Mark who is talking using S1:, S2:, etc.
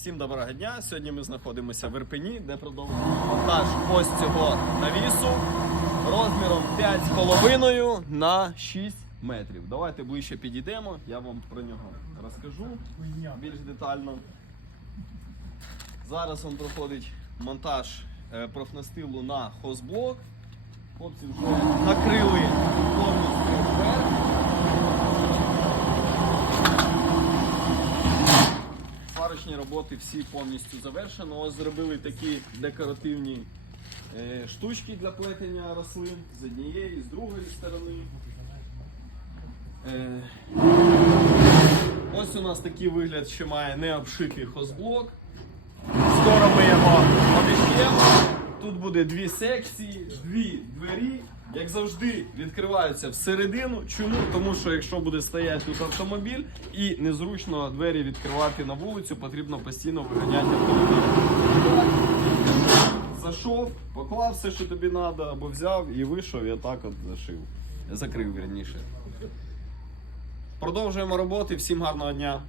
S1: Всім доброго дня. Сьогодні ми знаходимося в Ірпені, де продовжуємо монтаж ось цього навісу розміром 5,5 на 6 метрів. Давайте ближче підійдемо, я вам про нього розкажу більш детально. Зараз он проходить монтаж е, профнастилу на хозблок. Хлопці вже накрили повністю верх. Сварочні роботи всі повністю завершено. Ось зробили такі декоративні е, штучки для плетення рослин з однієї, з другої сторони. Е, ось у нас такий вигляд, що має необшитий хозблок. Скоро ми його обіщємо. Тут буде дві секції, дві двері. Як завжди, відкриваються всередину. Чому? Тому що якщо буде стояти тут автомобіль і незручно двері відкривати на вулицю, потрібно постійно виганяти автомобіль. Зайшов, поклав все, що тобі треба, або взяв і вийшов, і отак от зашив. Закрив вірніше. Продовжуємо роботи. Всім гарного дня.